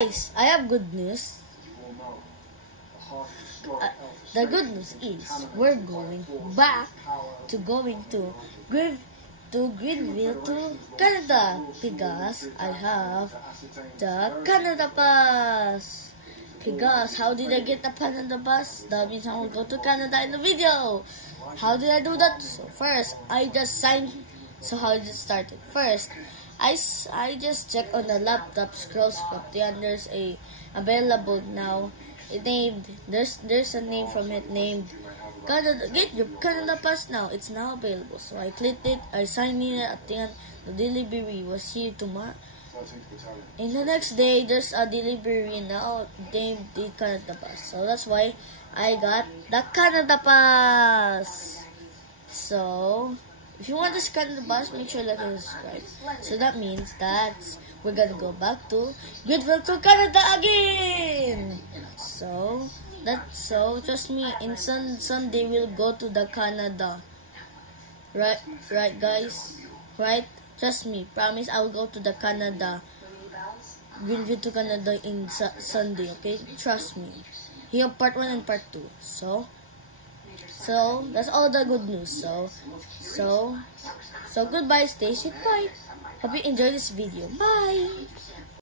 Guys, I have good news. The good news is we're going back to Greenville to Canada because I have the Canada Pass. Because how did I get the Canada Pass? That means I will go to Canada in the video. How did I do that? So first, I just signed. So how did it start? First, I just checked on the laptop scroll. Then there's a available now. It named there's a name from it named Canada. Get your Canada Pass now. It's now available. So I clicked it. I signed in. At the end, the delivery was here tomorrow. In the next day, there's a delivery now named the Canada Pass. So that's why I got the Canada Pass. So if you want this Canada Pass, make sure to like and subscribe. So that means that we're gonna go back to Greenville to Canada again. So trust me, in Sunday we'll go to the Canada. Right guys? Right? Trust me, promise I will go to the Canada. Greenville to Canada in Sunday, okay? Trust me. Here part 1 and part 2. So that's all the good news. So goodbye, stay safe, bye. Hope you enjoyed this video. Bye.